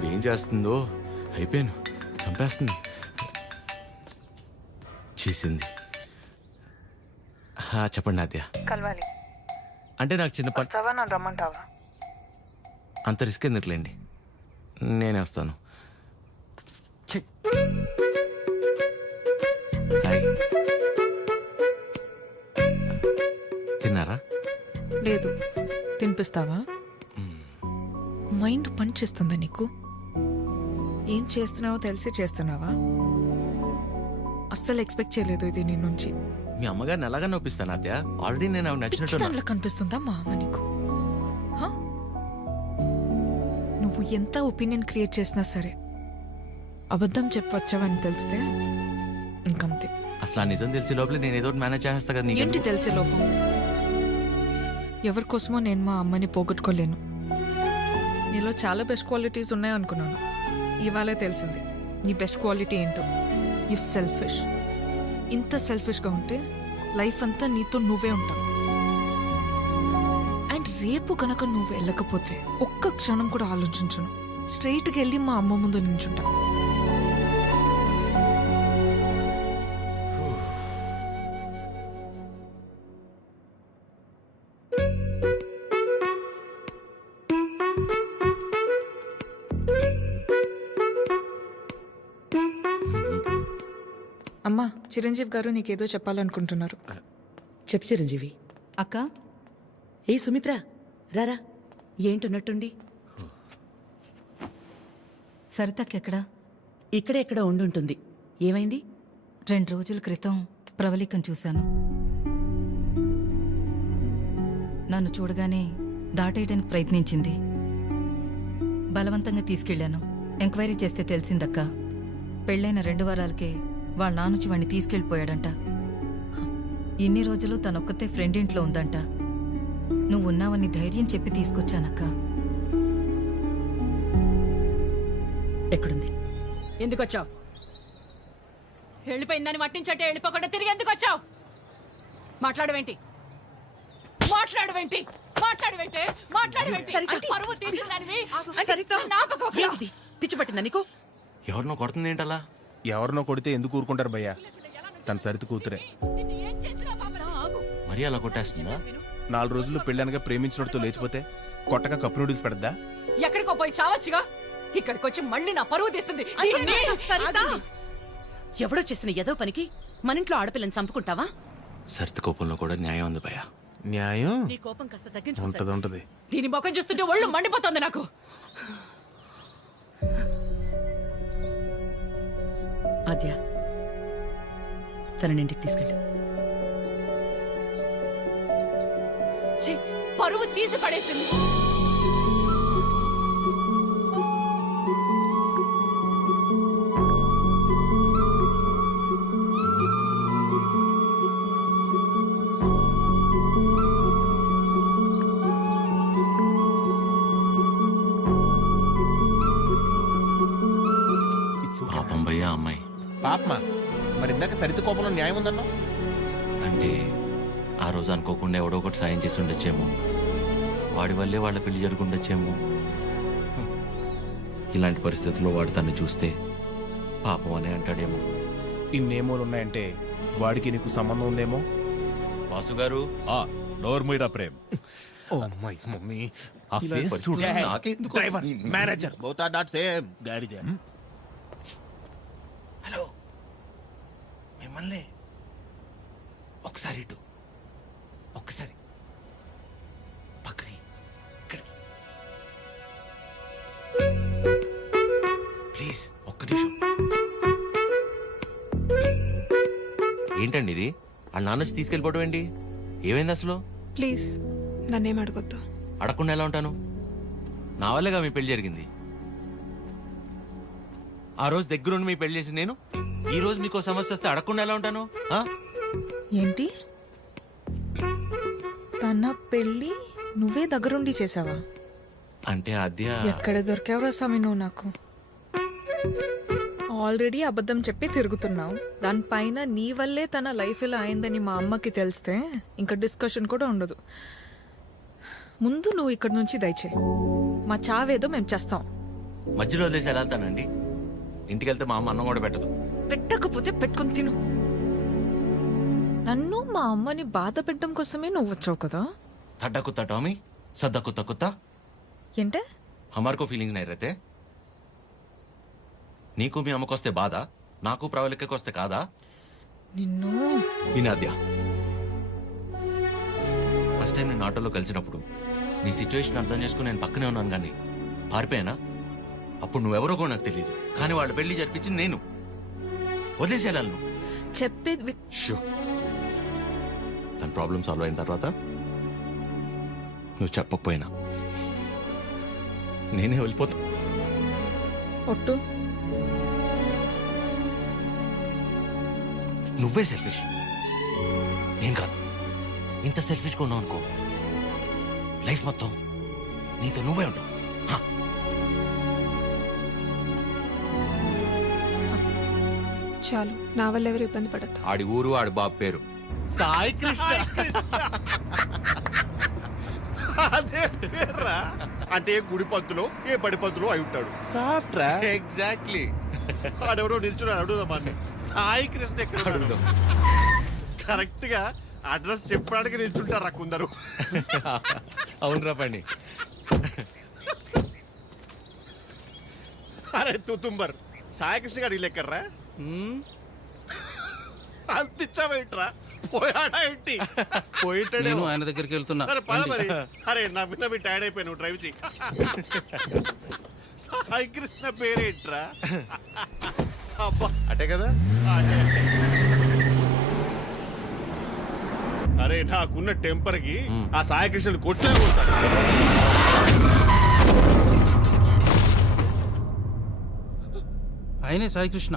ఇప్పుడు ఏం చేస్తుందో అయిపోయాను, చంపేస్తుంది. చేసింది. చెప్పండి నాద్య. కలవాలి అంటే నాకు చిన్న పని. వస్తావా, నన్ను రమ్మంటావా? అంత రిస్క్ ఎందుకులేండి, నేనే వస్తాను. హాయ్. తిన్నారా? లేదు. తినిపిస్తావా? మైండ్ పని చేస్తుందా నీకు? ఏం చేస్తున్నావో తెలిసి చేస్తున్నావా? అస్సలు ఎక్స్పెక్ట్ చేయలేదు ఇది నీ నుంచి. మీ అమ్మగారిని ఎలాగా నొప్పిస్తాను అత్య? ఆల్రెడీ నేను ఆవిడ నచ్చినట్టు. దాంట్లో కనిపిస్తుందా మా అమ్మ నీకు? నువ్వు ఎంత ఒపీనియన్ క్రియేట్ చేసినా సరే అబద్ధం చెప్పవచ్చావని తెలిస్తే ఇంకంతే. అసలు ఆ నిజం తెలిసే లోపల నేను ఏదో మేనేజ్ చేస్తా కదా. ఏంటి తెలిసే లోపం? ఎవరి కోసమో నేను మా అమ్మని పోగొట్టుకోలేను. నీలో చాలా బెస్ట్ క్వాలిటీస్ ఉన్నాయనుకున్నాను, ఇవాళే తెలిసింది నీ బెస్ట్ క్వాలిటీ ఏంటో. You selfish. ఇంత సెల్ఫిష్గా ఉంటే లైఫ్ అంతా నీతో నువ్వే ఉంటావు. అండ్ రేపు కనుక నువ్వు వెళ్ళకపోతే ఒక్క క్షణం కూడా ఆలోచించను, స్ట్రైట్గా వెళ్ళి మా అమ్మ ముందు నించుంటా. అమ్మా, చిరంజీవి గారు నీకేదో చెప్పాలనుకుంటున్నారు. చెప్పు చిరంజీవి. అక్క. ఏ సుమిత్ర, రారా. ఏంటున్నట్టుండి? సరితక్కెక్కడా? ఇక్కడెక్కడ ఉండుంటుంది. ఏమైంది? 2 రోజుల క్రితం ప్రవళికను చూశాను. నన్ను చూడగానే దాటేయడానికి ప్రయత్నించింది. బలవంతంగా తీసుకెళ్లాను. ఎంక్వైరీ చేస్తే తెలిసిందక్క, పెళ్ళైన 2 వారాలకే వాళ్ళ నానుచి వాణ్ణి తీసుకెళ్ళిపోయాడంట. ఇన్ని రోజులు తనొక్కతే ఫ్రెండ్ ఇంట్లో ఉందంట. నువ్వున్నావని ధైర్యం చెప్పి తీసుకొచ్చానక్క. ఎక్కడుంది? ఎందుకొచ్చావు? వెళ్ళిపోయిందని మట్టించట్టే వెళ్ళిపోకుండా తిరిగి ఎందుకొచ్చావు? మాట్లాడవేంటి? మాట్లాడవేంటి? మాట్లాడవేంటి? మాట్లాడవేంటి? పరువు తీసిందానివి. పిచ్చి పట్టిందా నీకు? ఎవరినో కొడుతుంది ఏంటలా? ఎవరినో కొడితే ఎందుకు ఊరుకుంటారు భయ్యా? తన సరిత కూతురే. మరీ అలా కొట్టేస్తుందా? 4 రోజులు పెళ్ళానగా ప్రేమించినోడితో లేచిపోతే కొట్టగా కప్పు నూడిల్స్ పెడద్దా? ఎక్కడికో పోయి చావచ్చుగా. ఇక్కడికి వచ్చి మళ్ళీ నా పరువు తీస్తుంది. ఎవడో చేసిన ఏదో పనికి మన ఇంట్లో ఆడపిల్లని చంపుకుంటావా? సరిత కోపంలో కూడా న్యాయం ఉంది భయ్యా. న్యాయం నీ కోపం కాస్త తగ్గించుకుంటా. ఉంటది. దీని ముఖం చూస్తుంటే ఒళ్ళు మండిపోతుంది నాకు. ఆద్య, తనని ఇంటికి తీసుకెళ్ళు. పరువు తీసి పడేసింది. పాపం భయ్యా అమ్మాయి. పాపమా? మరి ఇందాక సరిత కోపంలో న్యాయం ఉందన్నా? అంటే ఆ రోజు అనుకోకుండా ఎవడో ఒకటి సాయం చేసి ఉండొచ్చేమో, వాడి వల్లే వాళ్ళ పెళ్లి జరుగుండొచ్చేమో. ఇలాంటి పరిస్థితుల్లో వాడు తను చూస్తే పాపం అని అంటాడేమో. ఇన్నేమోలు ఉన్నాయంటే వాడికి నీకు సంబంధం ఉందేమో. వాసు గారు, నోర్మీరా ప్రేమ్. ఓ మై మమ్మీ, ఆ ఫేస్ చూడు. నాకెందుకు driver, manager both are not same. గాడిద. హలో, మిమ్మల్ని ఒకసారి ఇటు, ఒక్కసారి పక్కకి, ఇక్కడికి ప్లీజ్, ఒక్క నిమిషం. ఏంటండి ఇది? ఆ నాన్న వచ్చి తీసుకెళ్ళిపోవడం ఏంటి? ఏమైంది అసలు? ప్లీజ్ నన్నేం అడగొద్దు. అడగకుండా ఎలా ఉంటాను? నా వల్లేగా మీ పెళ్లి జరిగింది. ఆ రోజు దగ్గరుండి మీ పెళ్లి చేసి నేను ఈ రోజు మీకు సమస్య వస్తే అడగకుండా ఎలా ఉంటాను? ఏంటి? తన పెళ్ళి నువ్వే దగ్గరుండి చేసావా? అంటే అద్య ఎక్కడ దొరికావురా స్వామి నువ్వు నాకు? ఆల్రెడీ అబద్ధం చెప్పి తిరుగుతున్నావు. దానిపైన నీ వల్లే తన లైఫ్ ఇలా అయిందని మా అమ్మకి తెలిస్తే ఇంకా డిస్కషన్ కూడా ఉండదు. ముందు నువ్వు ఇక్కడ నుంచి దయచేయి. మా చావేదో మేము చేస్తాం. మధ్యలో వదిలేసి ఎలా వెళ్తానండి? ఇంటికి వెళ్తే మా అమ్మ అన్నం కూడా పెట్టదు. పెట్టకపోతే పెట్టుకుని తిను. నన్ను మా అమ్మని బాధ పెట్టడం కోసమే నువ్వు వచ్చావు కదా. थड्डा कुत्ता टॉमी, सद्दा कुत्ता कुत्ता. ఏంటే? हमारे को फीलिंग नहीं रहते. నీకు మీ అమ్మకు వస్తే బాధ, నాకు ప్రవళికకి వస్తే కాదా? నిన్ను వినాద్య, ఫస్ట్ టైం నేను ఆటోలో కలిసినప్పుడు నీ సిచ్యువేషన్ అర్థం చేసుకుని నేను పక్కనే ఉన్నాను, కానీ పారిపోయానా? అప్పుడు నువ్వెవరో కూడా నాకు తెలియదు, కానీ వాళ్ళు పెళ్లి జరిపించింది నేను. వదిలేసేయాలను చెప్పేది షో. తన ప్రాబ్లం సాల్వ్ అయిన తర్వాత నువ్వు చెప్పకపోయినా నేనే వెళ్ళిపోతా. ఒట్టు. నువ్వే సెల్ఫిష్, నేను కాదు. ఇంత సెల్ఫిష్గా ఉన్నావు అనుకో, లైఫ్ మొత్తం నీతో నువ్వే ఉండవు. చాలు, నా వల్ల ఎవరు ఇబ్బంది పడద్దు. ఆడి ఊరు, ఆడి బాబు పేరు సాయి కృష్ణ. అదే పేర్రా. అంటే ఏ గుడి పంతులో ఏ బడి పంతులో అయి ఉంటాడు. సాఫ్ట్ రా. ఎగ్జాక్ట్లీ. ఆడెవరో నిల్చున్నాడు, అడుగుదామాన్ని. సాయి కృష్ణ ఎక్కడ అడుగుదాం. కరెక్ట్ గా అడ్రస్ చెప్పడానికి నిల్చుంటారా కొందరు. అవునరా పండి. అరే తుతుంబర్, సాయి కృష్ణ గారు ఇల్లు ఎక్కడ్రా? అంతిచ్చావేంట్రా? పోయాడా ఏంటి? నేను ఆయన దగ్గరికి వెళ్తున్నా. సరే పద మరి. అరే నా విన్న మీ టైర్డ్ అయిపోయి నువ్వు డ్రైవ్ చేయి. సాయి కృష్ణ పేరేంట్రా? అబ్బా అటే కదా. అదే. అరే నాకున్న టెంపర్ కి ఆ సాయి కృష్ణుడు కొట్లే కొడతాడు. ఆయనే సాయి కృష్ణ.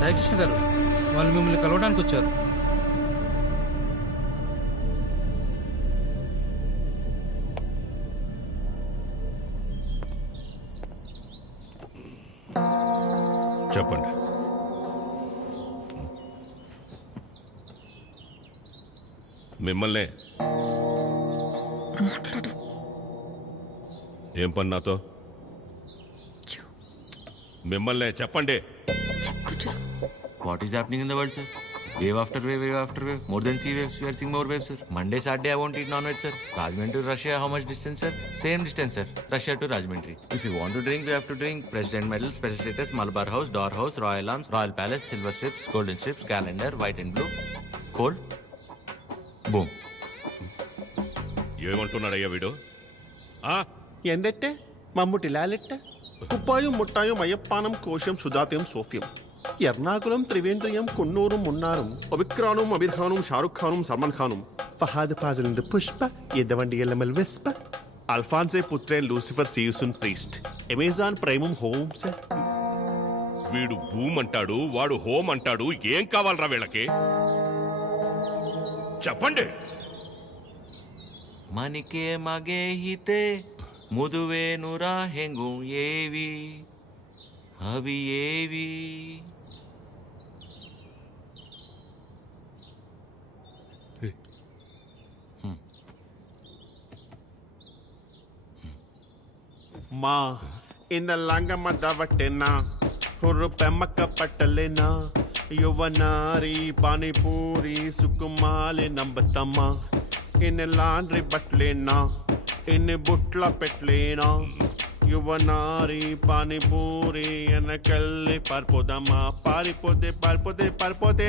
సాయి కృష్ణ గారు, వాళ్ళు మిమ్మల్ని కలవడానికి వచ్చారు. చెప్పండి. మిమ్మల్నే. ఏం పని నాతో? మిమ్మల్నే చెప్పండి. What is happening in the world, sir? Wave after wave, wave after wave. More than sea waves, we are seeing more waves, sir. Monday, Saturday, I won't eat non-veg, sir. Rajahmundry to Russia, how much distance, sir? Same distance, sir. Russia to Rajahmundry. If you want to drink, we have to drink. President medal, special status, Malabar House, Door House, Royal Arms, Royal Palace, Silver Strips, Golden Strips, Calendar, White and Blue. Cold. Boom. ఏమంటున్నాడయ్యా వీడు? ఎందెట్టే మమ్ముటి లాలెట్ట కుప్పాయం ముట్టాయం అయ్యప్పానం కోశం సుధాత్యం సోఫ్యం ఎర్నాకులం త్రివేంద్రియం కున్నూరం మున్నారం ఒబిక్రానుం అబిర్ఖానుం షారుఖ్ ఖానుం సల్మాన్ ఖానుం ఫహాద్ ఫాజిలింద పుష్ప ఎద్దవండి ఎల్లమల్ వెస్ప అల్ఫాన్సే పుత్రేన్ లూసిఫర్ సీయుసున్ ప్రీస్ట్ అమెజాన్ ప్రైమం హోమ్స్. వీడు భూమ్ అంటాడు, వాడు హోమ్ అంటాడు. ఏం కావాలరా వీళ్ళకి? చెప్పండి. మనికే మగే హితే ముదువేనురా హెంగు ఏవి అవి ఏవి? మా ఇంద లంగమ్మ దవట్టెనా హుర్రు పెమ్మక్క పట్టలేనా యువనారి పానీపూరి సుకుమాలి నంబతమ్మ ఇన్ని లాండ్రీ బట్టలేనా ఇన్ని బుట్ల పెట్టలేనా యువనారి పానీపూరి వెనకెళ్ళి పారిపోదమ్మా పారిపోతే పారిపోతే పారిపోతే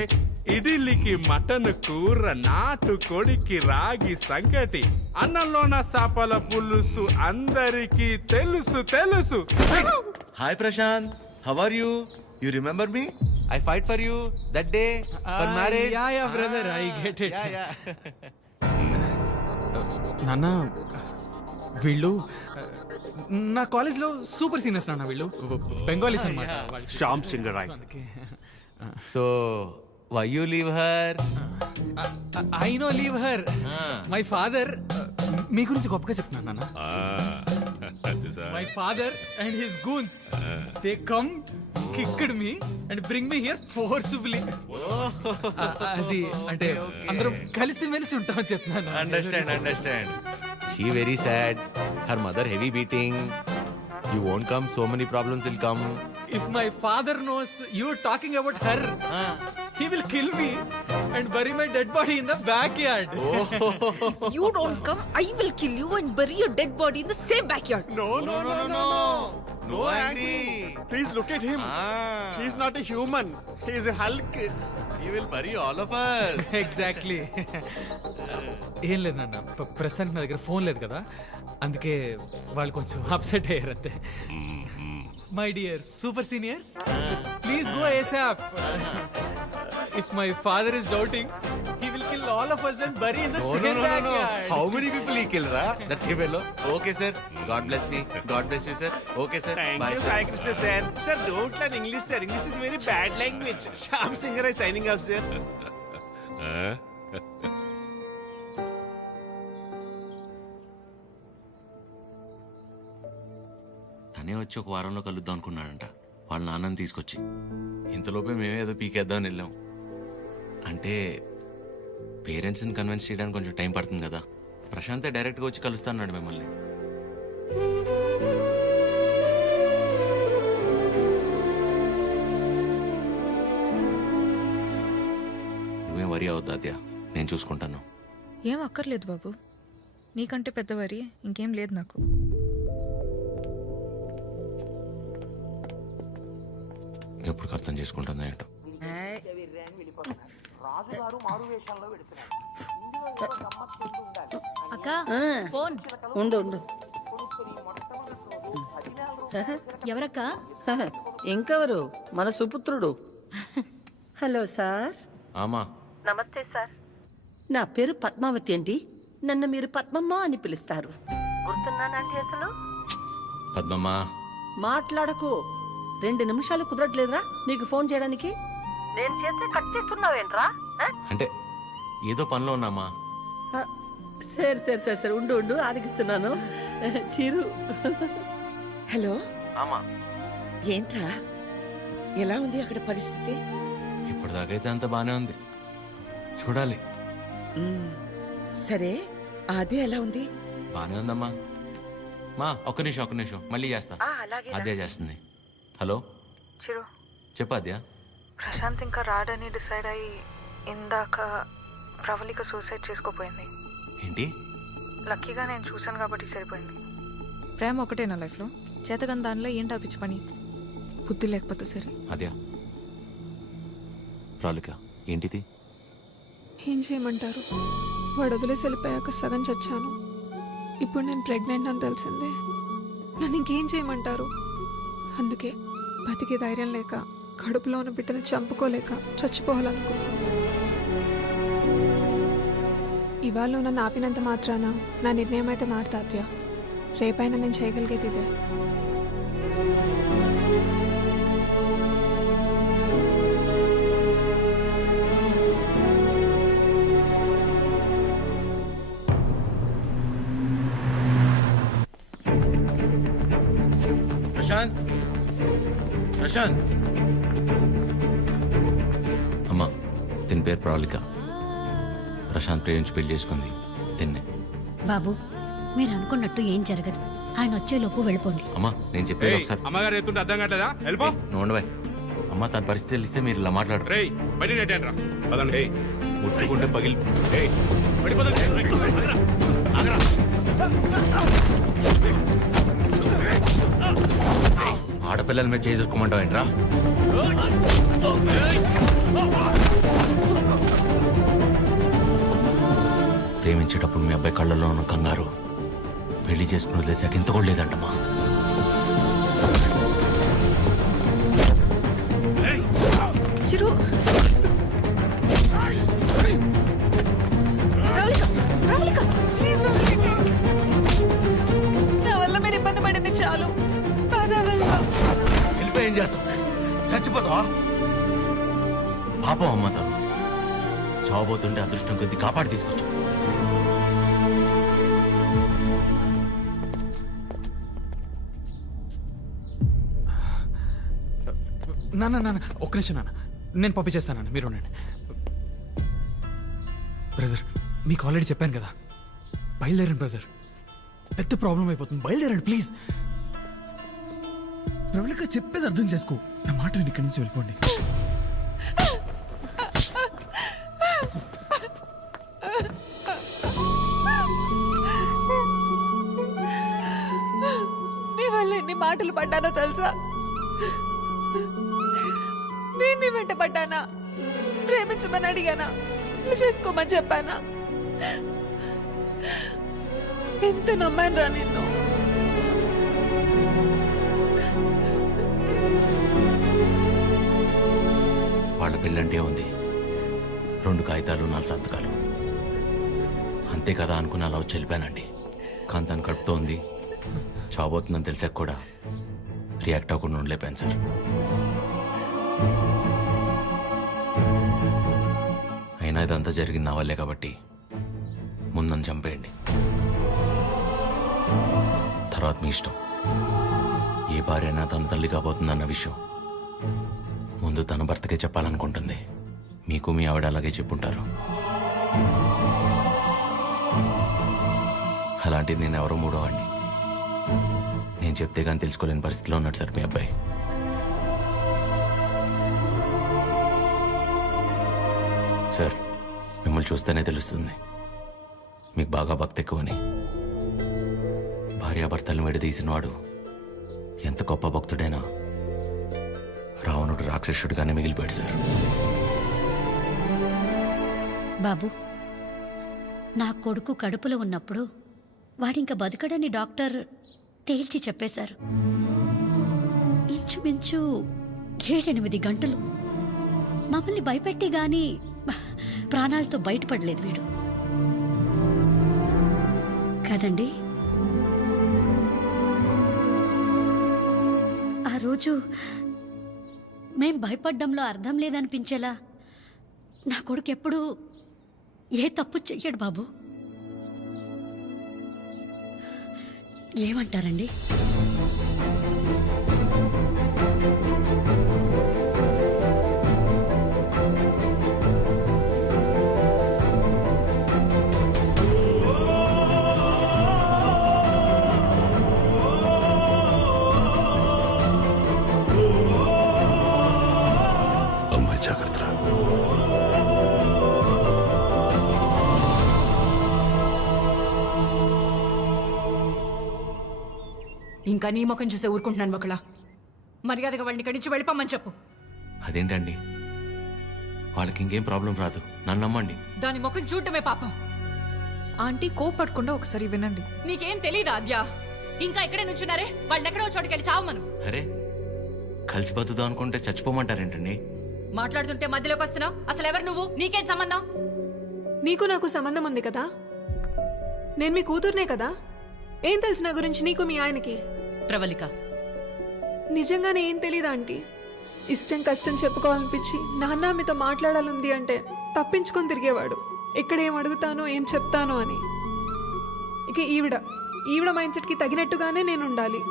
ఇడ్లీకి మటన్ కూర, నాటు కొడికి రాగి సంగటి, అన్నంలోన సాపల పులుసు అందరికీ తెలుసు తెలుసు. Hi Prashanth, how are you? You remember me? I fight for you that day for marriage. Yeah, brother, I get it. Yeah. నాన్న వీళ్ళు నా కాలేజ్లో సూపర్ సీనియర్స్ నాన్న వీళ్ళు బెంగాలీస్ అనమాట Shyam Singh Roy. So, why you leave her? I no leave her my father మీ గురించి గొప్పగా చెప్తున్నాను నాన్న. My father and his goons they come kicked me and bring me here forcefully. అది అంటే అందరం కలిసి మెలిసి ఉంటామని చెప్తున్నాను. Understand. She very sad. Her mother heavy beating. You won't come, so many problems will come. If my father knows you talking about her, he will kill me and bury my dead body in the backyard. If you don't come, I will kill you and bury your dead body in the same backyard. No, angry. Please look at him. He's not a human. He is a Hulk. He will bury all of us. Exactly. ఏం లేదు నాన్న, ప్రస్తుతానికి నా దగ్గర phone లేదు కదా, అందుకే వాళ్ళు కొంచెం అప్సెట్ అయ్యారు అంతే. My dear super seniors, please go ASAP. If my father is doubting, he will kill all of us and bury in the same backyard. How many people he killed, ra? That fellow. Okay, sir. God bless me. God bless you, sir. Okay, sir. Thank Bye, you, sir. Sai Krishna, sir. Sir, don't learn English, sir. English is very bad language. Shyam Singh is signing off, sir. తనే వచ్చి ఒక వారంలో కలుద్దాం అనుకున్నాడంట వాళ్ళ నాన్నని తీసుకొచ్చి. ఇంతలోపే మేమే ఏదో పీకేద్దామని వెళ్ళాం. అంటే పేరెంట్స్ని కన్విన్స్ చేయడానికి కొంచెం టైం పడుతుంది కదా. ప్రశాంతే డైరెక్ట్గా వచ్చి కలుస్తా అన్నాడు మిమ్మల్ని. నువ్వేం వరి అవద్దు అద్యా, నేను చూసుకుంటాను. ఏం అక్కర్లేదు బాబు, నీకంటే పెద్దవారి ఇంకేం లేదు నాకు. ఎప్పుడు అర్థం చేసుకుంటుందా ఏంటో. అక్క ఫోన్ ఉండు ఎవరక్క? ఇంకెవరు? మన సుపుత్రుడు. Hello sir. ఆమా, నమస్తే సార్. నా పేరు పద్మావతి అండి. నన్ను మీరు పద్మమ్మ అని పిలుస్తారు. గుర్తున్నానండి అసలు? పద్మమ్మ మాట్లాడకు. 2 నిమిషాలు కుదరట్లేదురా నీకు ఫోన్ చేయడానికి? నేను చేస్తే కట్ చేస్తున్నావేంట్రా? అంటే ఏదో పనిలో ఉన్నామా. సరే ఉండు ఆరగిస్తున్నాను. చిరు. హలో ఆమా, ఏంట్రా, ఎలా ఉంది అక్కడ పరిస్థితి? ఇప్పటిదాకైతే అంత బానే ఉంది, చూడాలి. సరే, అది ఎలా ఉంది? బానే ఉందమ్మా. మా ఒక్క నిమిషం మళ్ళీ చేస్తా. అదే చేస్తుంది. హలో చిరు, చెప్పు అద్యా. ప్రశాంత్ ఇంకా రాడని డిసైడ్ అయ్యి ఇందాక ప్రవళిక సూసైడ్ చేసుకోపోయింది. ఏంటి? లక్కీగా నేను చూశాను కాబట్టి సరిపోయింది. ప్రేమ ఒకటే నా లైఫ్లో, చేతగాని దానిలో ఏంటా పిచ్చి పని? బుద్ధి లేకపోతే సరే. అద్యా, ప్రాలిక ఏంటిది? ఏం చేయమంటారు? వాడు వదిలేసి వెళ్ళిపోయాక సగం చచ్చాను. ఇప్పుడు నేను ప్రెగ్నెంట్ అని తెలిసిందే. నన్ను ఇంకేం చేయమంటారు? అందుకే బతికే ధైర్యం లేక, కడుపులో ఉన్న బిడ్డను చంపుకోలేక చచ్చిపోవాలనుకున్నాను. ఇవాళ నన్ను ఆపినంత మాత్రాన నా నిర్ణయం అయితే మారుతాత్యా. రేపైనా నేను చేయగలిగేది ఇదే. ప్రశాంత్ అమ్మా, దీని పేరు ప్రాలిక. ప్రశాంత్ ప్రేమించి పెళ్లి చేసుకుంది తిన్నే. బాబు, మీరు అనుకున్నట్టు ఏం జరగదు. ఆయన వచ్చేలోపు వెళ్ళిపోండి. అమ్మా, నేను చెప్పేది ఒకసారి. అమ్మగారు చెప్తుంటే అర్థం కావట్లేదా? వెళ్ళిపో. నోండవే అమ్మా, తన పరిస్థితి తెలిస్తే మీరు ఇలా మాట్లాడరు. రేయ్ బయట నెట్టండి రా. పదండి. ముట్టుకుంటే పగిలి. ఆడపిల్లల మీద చేసుకోమంటావు ఏంట్రా? ప్రేమించేటప్పుడు మీ అబ్బాయి కళ్ళల్లో ఉన్న కంగారు పెళ్లి చేసుకుని వదిలేసాక ఇంత కూడా లేదంటమ్మా. చిరు ప్లీజ్ నా వల్ల మీరు ఇబ్బంది పడింది చాలు. వెళ్ళిపోయి ఏం చేస్తావు? చచ్చిపోతావా? పాపం అమ్మ తను చావబోతుంటే అదృష్టం కొద్ది కాపాడి తీసుకొచ్చు. నాన్న ఒక్క నిమిషం నాన్న, నేను పంపించేస్తాను, మీరు ఉండండి. బ్రదర్ మీకు ఆల్రెడీ చెప్పాను కదా, బయలుదేరండి బ్రదర్, పెద్ద ప్రాబ్లం అయిపోతుంది, బయలుదేరండి ప్లీజ్. ప్రవళిక చెప్పేది అర్థం చేసుకో, నా మాట విని ఇక్కడి నుంచి వెళ్ళిపోండి. నీ వల్ల ఎన్ని మాటలు పడ్డానో తెలుసా? నేను నీ వెంట పడ్డానా? ప్రేమించమని అడిగానా? పెళ్లి చేసుకోమని చెప్పానా? ఎంత నమ్మాను రా నిన్ను. వాళ్ళ పెళ్ళంటే ఉంది, 2 కాగితాలు 4 సంతకాలు అంతే కదా అనుకుని అలా వచ్చి వెళ్ళిపోయానండి. కానీ తను కడుపుతో ఉంది, చావబోతుందని తెలిసాక కూడా రియాక్ట్ అవ్వకుండా ఉండలేపాను సార్. అయినా ఇదంతా జరిగింది నా వల్లే కాబట్టి ముందు నన్ను చంపేయండి, తర్వాత మీ ఇష్టం. ఏ భార్య అయినా తన తల్లి కాబోతుందన్న విషయం ముందు తన భర్తకే చెప్పాలనుకుంటుంది. మీకు మీ ఆవిడ అలాగే చెప్పుంటారు. అలాంటిది నేను ఎవరో మూడో వాడిని. నేను చెప్తే కానీ తెలుసుకోలేని పరిస్థితిలో ఉన్నాడు సార్ మీ అబ్బాయి. సార్ మిమ్మల్ని చూస్తేనే తెలుస్తుంది మీకు బాగా భక్తి ఎక్కువని. భార్యాభర్తలను విడదీసిన వాడు ఎంత గొప్ప భక్తుడైనా రావణుడు రాక్షసుడిగానే మిగిలిపోయాడు సార్. బాబు, నా కొడుకు కడుపులో ఉన్నప్పుడు వాడింక బతకడని డాక్టర్ తేల్చి చెప్పేశారు. ఇంచుమించు 7-8 గంటలు మమ్మల్ని భయపెట్టి గాని ప్రాణాలతో బయటపడలేదు వీడు కదండి. ఆ రోజు మేం భయపడ్డంలో అర్థం లేదనిపించేలా నా కొడుకు ఎప్పుడూ ఏ తప్పు చెయ్యడు బాబు. ఏమంటారండి? అమ్మాయి జాగ్రత్త. ఇంకా నీ ముఖం చూసే ఊరుకుంటున్నాను ఒకళ్ళ. మర్యాదగా వాళ్ళని ఇక్కడి నుంచి వెళ్ళిపోమని చెప్పు. అదేంటండి, వాళ్ళకి ఇంకేం ప్రాబ్లం రాదు, నన్ను నమ్మండి. దాని ముఖం చూడటమే పాపం. ఆంటీ కోపడకుండా ఒకసారి వినండి. నీకేం తెలీదా అద్యా? ఇంకా ఇక్కడే నుంచున్నారే, వాళ్ళని ఎక్కడో చోటుకెళ్ళి చావమను. అరే కలిసి బతుకుదాం అనుకుంటే చచ్చిపోమంటారేంటండి? మాట్లాడుతుంటే మధ్యలోకి వస్తున్నావు. అసలు ఎవరు నువ్వు? నీకేం సంబంధం? నీకు నాకు సంబంధం ఉంది కదా. నేను మీ కూతుర్నే కదా. ఏం తెలుసు నా గురించి నీకు మీ ఆయనకి? ప్రవళిక, నిజంగానే ఏం తెలీదా ఆంటీ? ఇష్టం కష్టం చెప్పుకోవాలనిపించి నాన్న మీతో మాట్లాడాలంది అంటే తప్పించుకొని తిరిగేవాడు. ఎక్కడ ఏం అడుగుతానో ఏం చెప్తానో అని. ఇక ఈవిడ మైండ్ సెట్కి తగినట్టుగానే నేను ఉండాలి.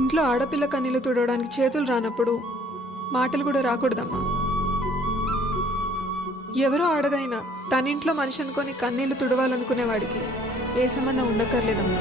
ఇంట్లో ఆడపిల్ల కన్నీళ్లు తుడవడానికి చేతులు రానప్పుడు మాటలు కూడా రాకూడదమ్మా. ఎవరో ఆడదైనా తన ఇంట్లో మనిషి అనుకొని కన్నీళ్లు తుడవాలనుకునేవాడికి ఏ సంబంధం ఉండక్కర్లేదమ్మా.